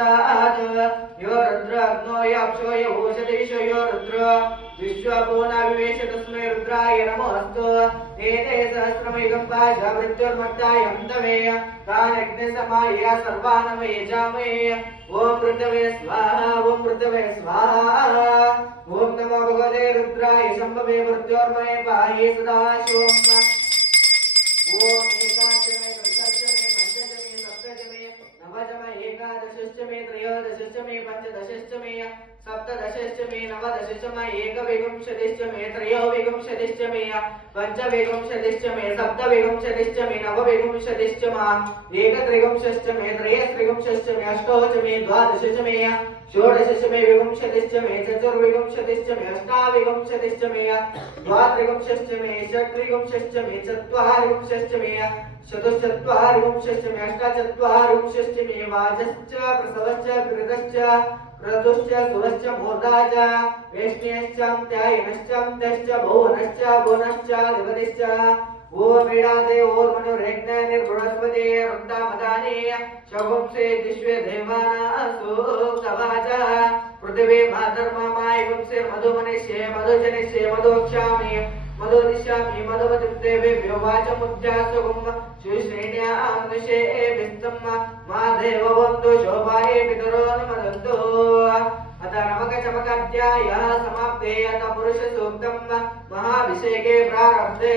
ददातु यो रुद्र अग्नो याप्सो य ओषधीशो यो रुद्र विश्वभुवनाविवेश तस्मै रुद्राय नमोऽस्तु एते सहस्रमयुगं पाशवृत्युर्मत्तायं तवे तानग्निसमाय सर्वानमये जामहे ॐ मृतवे स्वाहा ॐ मृतवे स्वाहा ॐ नमो भगवते रुद्राय शम्भवे मृत्योर्मये पाहि सदा शिवम् ॐ एकादशमे दशमे पञ्चदशमे सप्तदशमे नवदशमे एकादशमे त्रयोदशमे पञ्चदशमे सप्तदशमे नवदशमे एकविंशतिमे त्रयोविंशतिमे पञ्चविंशतिमे सप्तविंशतिमे नवविंशतिमे एकत्रिंशतिमे त्रयस्त्रिंशतिमे अष्टोदशमे द्वादशमे षोडशमे विंशतिमे चतुर्विंशतिमे अष्टाविंशतिमे द्वात्रिंशतिमे षट्त्रिंशतिमे चत्वारिंशतिमे चतुश्चत्वारिंशतिमे अष्टचत्वारिंशतिमे वाजश्च प्रसवश्च कृतश्च क्रतुश्च सुरश्च मूर्धाश्च वेष्ण्यश्च त्यश्च भुवनश्च भुवनश्च अधिपतिश्च ओम ईडादे ओर मनुरेग्ने निर्गुणस्पति रुद्धामदाने शवंसे विश्वे देवानासु सवाचा पृथिवी मातर्मामाय वंशे मधुमनिष्ये मधुजनिष्ये मधुक्षामि मधुदिशामि मधुवदेवेभ्यो वाचमुद्यासुगुम सुश्रेण्यामनुषे विस्तम मा देववन्तु शोभाये पितरोन्मदन्तु अथ नमकचमकाध्यायः समाप्ते अथ पुरुषसूक्तं महाभिषेके प्रारब्धे।